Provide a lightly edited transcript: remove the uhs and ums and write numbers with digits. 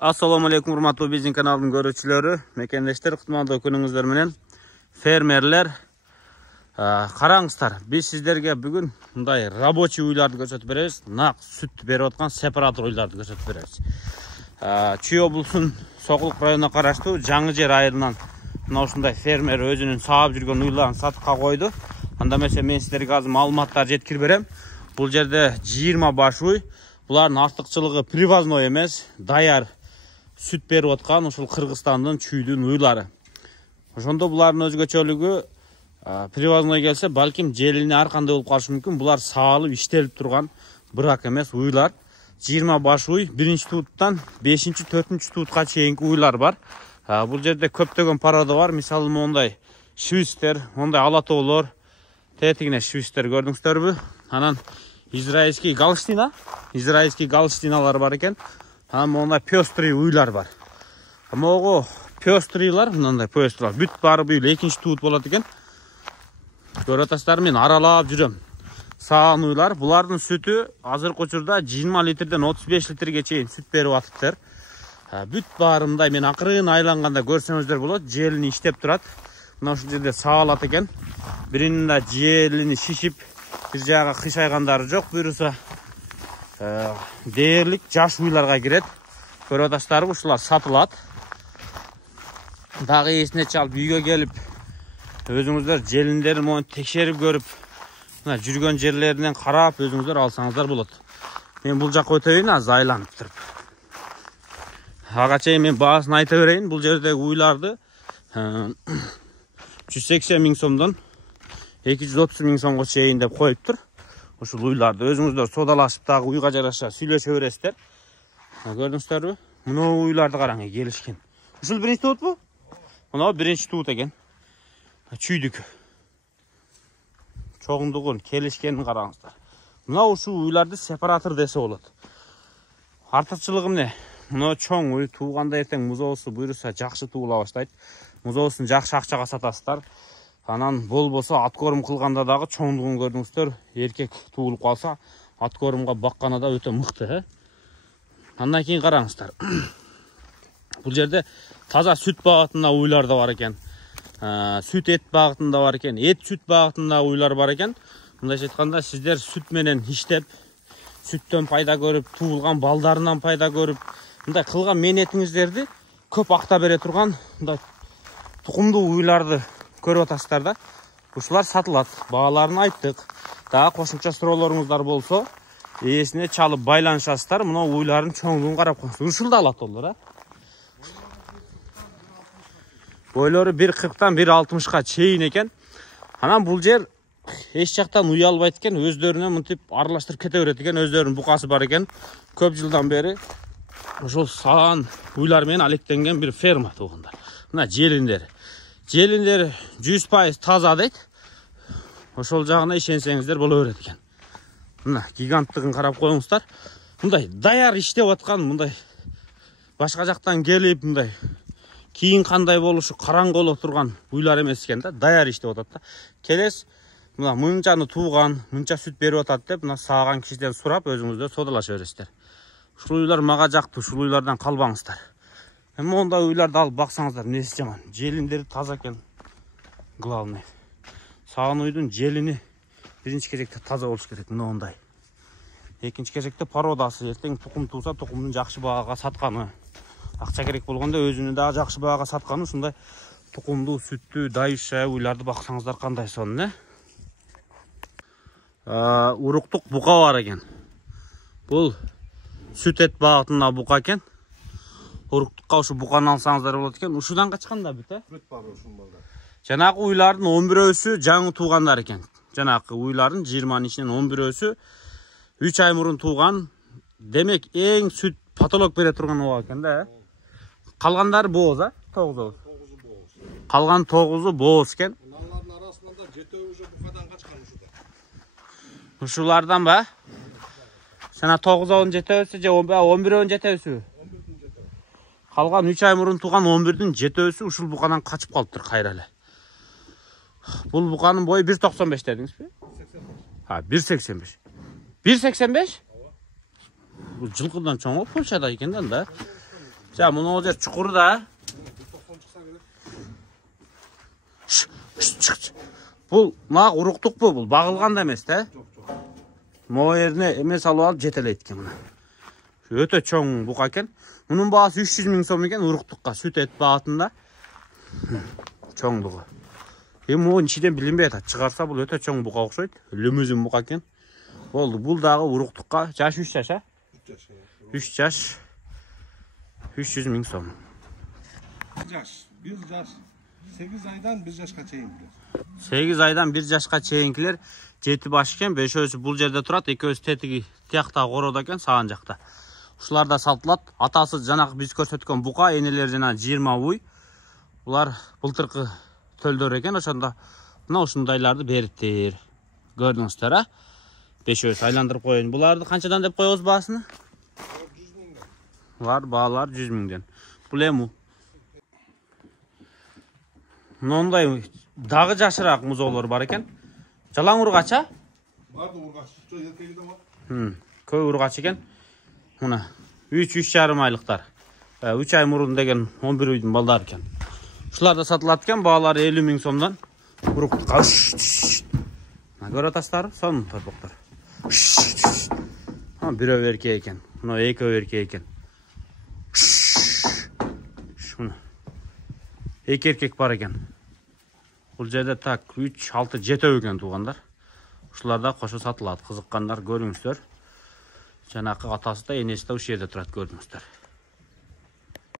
Assalamu alaikum urmatlı bizning kanalın görücüleri, mekendeshler, kutmandуу күнүңүздөр менен fermerler. Караңыздар, biz sizlerge bugün мындай рабочий уйларды көрсөтүп беребиz. Нак сүт берип аткан сепаратор уйларды көрсөтүп беребиз. Чүй облусунун Сокулук районуна караштуу Жаңы Жер айылынан мына ушундай фермер өзүнүн саап жүргөн уйларын сатыкка койду. Анда эмесе мен сиздерге азыр маалыматтар жеткирип берем. Бул жерде 20 баш уй. Булардын артыкчылыгы привозной эмес, даяр süt берип аткан ушул Кыргызстандын чүйдүн уйлары. Ошондо булардын өзгөчөлүгү привозной келсе, балким желини ар кандай болуп калышы мүмкүн. Булар саалып иштелип турган бирок эмес уйлар. 20 баш уй, 1-туттан 5-4 тутка чейинки уйлар бар. Бул жерде көптөгөн порода бар. Мисалы мондай швистер, мондай алатоолор, тетигине швистер көрдүңүздөрбү? Анан израильский галштиналар бар экен. Мондай пестрый уйлар бар. Могу пестрыйлар, мындай пестрыйлар бүт бары бүйүл 2-тут болот экен. Көрүп атасыздар, мен аралап жүрөм. Саан уйлар, булардын сүтү азыркы учурда 20 литрден 35 литрге чейин сүт берип атыптыр. Бүт баарындай мен акырын айланганда көрсөңүздөр болот, желини иштеп турат. Мына ушул жерде саалат экен. Биринин да желини шишип, бир жага кышайгандары жок, буюрса дээрлик жаш уйларга кирет. Көрүп атасыздарбы, ушулар сатылат. Дагы эсине чалып үйгө келип өзүңүздөр желиндерин моун текшерип көрүп, мына жүргөн жерлеринен карап өзүңүздөр алсаңыздар болот. Мен бул жакка өтөйүн, азыр айланып туруп. Ага чейин мен баасын айта берейин. Бул жердеги уйларды 180 миң сомдон 230 миң сомго чейин деп коюптур. Ушул уйларды өзүңүздөр содалашып дагы уйга жараша сүйлөшө бересиздер. Көрдүңүздөрбү? Мына уйларды караң, келишкен. Ушул 1-тутбу? Мына 1-тут экен. Чүйдүк. Чоңдугун, келишкенин караңыздар. Мына ушул уйларды сепаратор десе болот. Артыкчылыгы эмне? Мына чоң уй тууганда эртең музоосу буйруса жакшы туула баштайт. Музоосун жакшы акчага сатасыздар. Анан болбосо аткорум кылганда дагы чоңдугун көрдүңүздөр, эркек туулуп калса, аткорумга бакканы да өтө мыкты. Андан кийин караңыздар. Бул жерде таза сүт багытында уйлар да бар экен. Сүт эт багытында бар экен, эт сүт багытында уйлар бар экен. Мындайча айтканда, сиздер сүт менен иштеп, сүттөн пайда көрүп, туулган балдарынан пайда көрүп, мындай кылган мээнетиңиздерди көп акта бере турган мындай тукумдуу уйларды көрүп атасыздар да. Ушулар сатылат. Бааларын айттык. Дагы кошумча суроолоруңуздар болсо, ээсине чалып байланышасыздар. Мына уйлардын чоңдугун карап коюңуз. Ушул да алат олор, Бойлору 1.40-тан 1.60-ка чейин экен. Анан бул жер эч жактан уй албайт экен, өздөрүнө мынтип аралаштырып кете берет экен, өздөрүнүн букасы бар экен. Көп жылдан бери ошол саан уйлар менен алектенген бир ферма туугандар. Мына желиндер 100% таза дейт. Ошол жагына ишенсеңиздер боло берет экен. Мына гиганттыгын карап коюңуздар. Мындай даяр иштеп аткан, мындай башка жактан келип, мындай кийин кандай болушу караңгы боло турган уйлар эмес экен да, даяр иштеп атат да. Келес мына мынчаны тууган, мынча сүт берип атат деп, мына сааган кишиден сурап өзүңүздөр содалаша бересиздер. Ушул уйлар мага жакты, ушул уйлардан калбаңыздар. Мондай уйларды алып баксаңыздар, несі жаман. Желиндери таза экен. Главный. Саан уйдун желини биринчи кезекте таза болуш керек, мына ондай. Экинчи кезекте породасы, эртең тукум тууса, тукумдун жакшы баага сатканы. Акча керек болгондо өзүнү дагы жакшы баага сатканы, ушундай тукумдуу, сүттүү, дайыша уйларды баксаңыздар кандай сонун, Уруктук бука бар экен. Бул сүт эт багытында бука экен. Уруктукка ушу буканы алсаңыздар болот экен. Ушудан качканда бүт, Бүт бар ушун балдар. Жанагы уйлардын 11-өсү жаңы туугандар экен. Жанагы уйлардын 20-нын ичинен 11-өсү 3 ай мурун тууган. Демек эң сүт потолок бере турган уга экен да. Калгандары бооз, 9 бооз. Калган 9-у бооз экен. Алардын арасында да 7-өө уже букадан качкан ушуда. Ушулардан ба? Жана 9-ын 7-өсү же 11-ын 7-өсү? Калган 3 ай мурун тууган 11-дин 7-өсү ушул букадан качып калыптыр кайра эле. Бул буканын бою 1.95 дедиңизби? 1.85. 1.85? Бул жылкыдан чоң Польшада экен да. Ja, bunu jер çukur da. Бұл мына уруктук бұл багылган да эмес да. Могу жерине эмес алып алып жетелейт экен мына. Өтө чоң бука экен. Мунун баасы 300 000 сом экен уруктукка, сүт эт баатында. Чоңдугу. Эми мунун ичинен билинбей атат. Чыгарса бул өтө чоң бука окшойт. Лүмүзүн бука экен. Болду. Бул дагы уруктукка жаш 3 жаш, а? 3 жаш. 300 000 сом. 1 жаш. 8 айдан 1 жашка чейинкилер. 8 айдан 1 жашка чейинкилер жети баш экен. Бешөөсү бул жерде турат, экөөсү тетиги тиякта короодо экен, саган жакта. Ушулар да сатылат. Атасы жанагы биз көрсөткөн бука, энелер жана 20 уй. Булар былтыркы төлдөр экен, ошондо мына ушундайларды бериптир. Көрдүңүздөр, а? Бешөөсү айландырып коеюн. Буларды канчадан деп коебуз баасыны? 100 миңден. Булар баалар 100 миңден. Бул эми мындай дагы жашыраак музоолор бар экен. Жалаң ургача? Барды ургач. Жо эркеги да бар. Көй ургач экен. Мына 3-3,5 айлыктар. 3 ай мурун деген 11 уйдун балдары экен. Ушулар да сатылат экен, баалары 50 000 сомдон. Уруктукка. Көрө атасыздар, сон торпоктор. Бирөө эркек экен. Мына экөө эркек экен. Шуну. Эки эркек бар экен. Бул жерде так 3, 6, 7 экен туугандар. Ушулар да кошо сатылат. Кызыккандар көрүңүздөр. Жанакы атасы да энеси да ушул жерде турат, көрдүңүздөр.